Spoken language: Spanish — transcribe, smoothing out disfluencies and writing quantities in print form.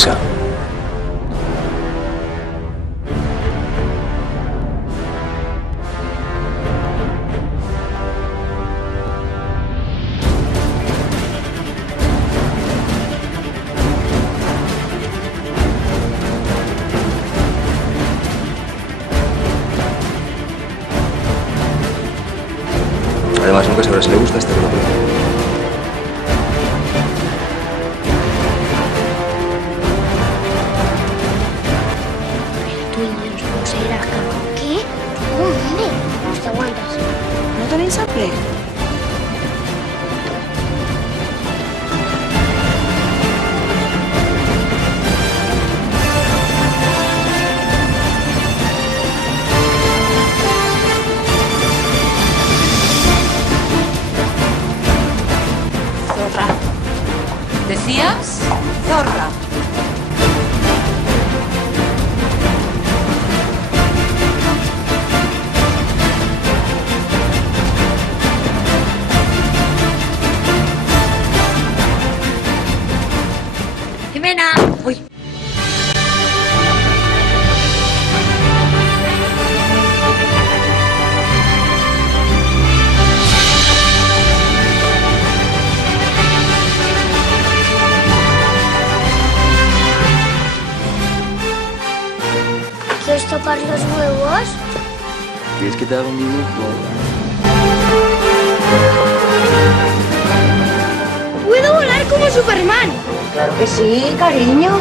Escucha. Además, nunca sabrás si le gusta hasta que lo pruebe. Tú y yo nos vamos a ir a la cama. ¿Qué? ¿Dónde? Pues te aguantas. No tenéis hambre. Zorra. ¿Decías? Zorra. Jimena. Uy. ¿Quieres tocar los huevos? ¿Quieres que te haga un dibujo? ¡Puedo volar como Superman! Claro que sí, cariño.